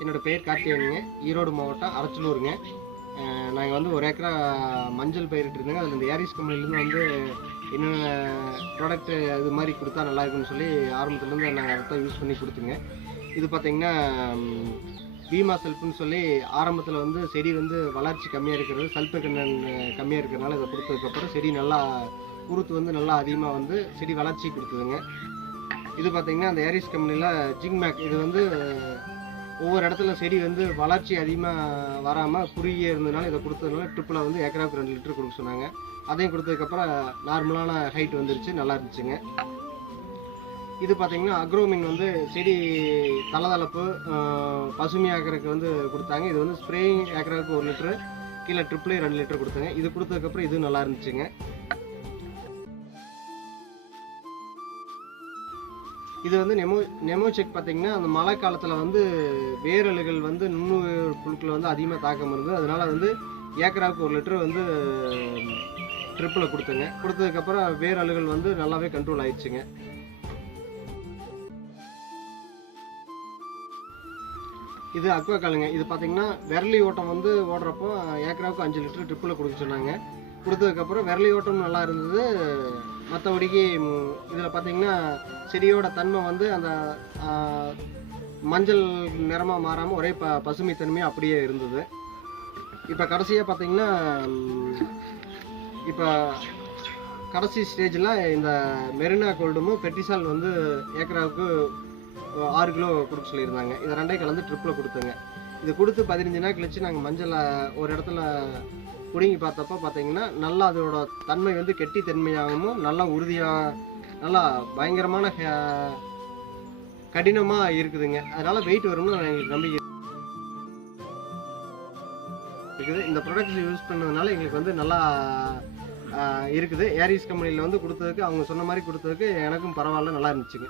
என்னோட பேர் கார்த்திகேயனுங்க. ஈரோடு மாவட்டம் அரச்சலூருங்க. நாங்கள் வந்து ஒரு ஏக்கரா மஞ்சள் பயிரிட்டுருந்தோங்க அதில் இந்த ஏரிஸ் கம்பெனிலேருந்து வந்து என்னென்ன ப்ராடக்ட்டு இது மாதிரி கொடுத்தா நல்லா இருக்கும்னு சொல்லி ஆரம்பத்துலேருந்து நாங்கள் அதை தான் யூஸ் பண்ணி கொடுத்துங்க. இது பார்த்தீங்கன்னா பீமா செல்ஃப்னு சொல்லி ஆரம்பத்தில் வந்து செடி வந்து வளர்ச்சி கம்மியாக இருக்கிறது சல்பர் கண்ணன் கம்மியாக இருக்கிறதுனால இதை கொடுத்ததுக்கப்புறம் செடி நல்லா குருத்து வந்து நல்லா அதிகமாக வந்து செடி வளர்ச்சி கொடுத்ததுங்க. இது பார்த்தீங்கன்னா அந்த ஏரிஸ் கம்பெனியில் ஜிங்மேக். இது வந்து ஒவ்வொரு இடத்துல செடி வந்து வளர்ச்சி அதிகமாக வராமல் குறுகிய இருந்ததுனால இதை கொடுத்ததுனால ட்ரிப்பில் வந்து ஏக்கராவுக்கு ரெண்டு லிட்டர் கொடுக்க சொன்னாங்க. அதையும் கொடுத்ததுக்கப்புறம் நார்மலான ஹைட் வந்துருச்சு நல்லா இருந்துச்சுங்க. இது பார்த்திங்கன்னா அக்ரோமின் வந்து செடி தளதளப்பு பசுமை பசுமையாக்கிறதுக்கு வந்து கொடுத்தாங்க. இது வந்து ஸ்ப்ரேயிங் ஏக்கராவுக்கு ஒரு லிட்டரு கீழே ட்ரிப்லேயும் ரெண்டு லிட்டர் கொடுத்தாங்க. இது கொடுத்ததுக்கப்புறம் இது நல்லா இருந்துச்சுங்க. இது வந்து நெமோ நெமோ செக் பார்த்தீங்கன்னா அந்த மழை காலத்தில் வந்து வேரலுகள் வந்து நுண்ணுயிர் புழுக்களை வந்து அதிகமாக தாக்கம் இருந்தது. அதனால் வந்து ஏக்கராவுக்கு ஒரு லிட்டர் வந்து ட்ரிப்பில் கொடுத்துங்க. கொடுத்ததுக்கப்புறம் வேரலுகள் வந்து நல்லாவே கண்ட்ரோல் ஆயிடுச்சுங்க. இது அக்வா காலுங்க. இது பார்த்தீங்கன்னா விரலி ஓட்டம் வந்து ஓடுறப்போ ஏக்கராவுக்கு அஞ்சு லிட்டர் ட்ரிப்பில் கொடுக்க சொன்னாங்க. கொடுத்ததுக்கப்புறம் விரலி ஓட்டம் நல்லா இருந்தது. மற்றபடிக்கு இதில் பார்த்தீங்கன்னா செடியோட தன்மை வந்து அந்த மஞ்சள் நிறமாக மாறாமல் ஒரே ப பசுமை தன்மையாக அப்படியே இருந்தது. இப்போ கடைசியாக பார்த்தீங்கன்னா இப்போ கடைசி ஸ்டேஜில் இந்த மெரினா கோல்டும் பெட்டிசால் வந்து ஏக்கராவுக்கு ஆறு கிலோ கொடுக்க சொல்லியிருந்தாங்க. இதை ரெண்டே கலந்து ட்ரிப்பில் கொடுத்தங்க. இது கொடுத்து பதினஞ்சு நாள் கழிச்சு நாங்கள் மஞ்சளை ஒரு இடத்துல பிடுங்கி பார்த்தப்போ பார்த்தீங்கன்னா நல்லா அதோட தன்மை வந்து கெட்டி தன்மையாகவும் நல்லா உறுதியாக நல்லா பயங்கரமான ஹே- இருக்குதுங்க. அதனால் வெயிட் வரும்னு எங்களுக்கு நம்பிக்கை இருக்குது. இந்த ப்ராடக்ட்ஸ் யூஸ் பண்ணதுனால எங்களுக்கு வந்து நல்லா இருக்குது. ஏரிஸ் கம்பெனியில் வந்து கொடுத்ததுக்கு அவங்க சொன்ன மாதிரி கொடுத்ததுக்கு எனக்கும் பரவாயில்ல நல்லா இருந்துச்சுங்க.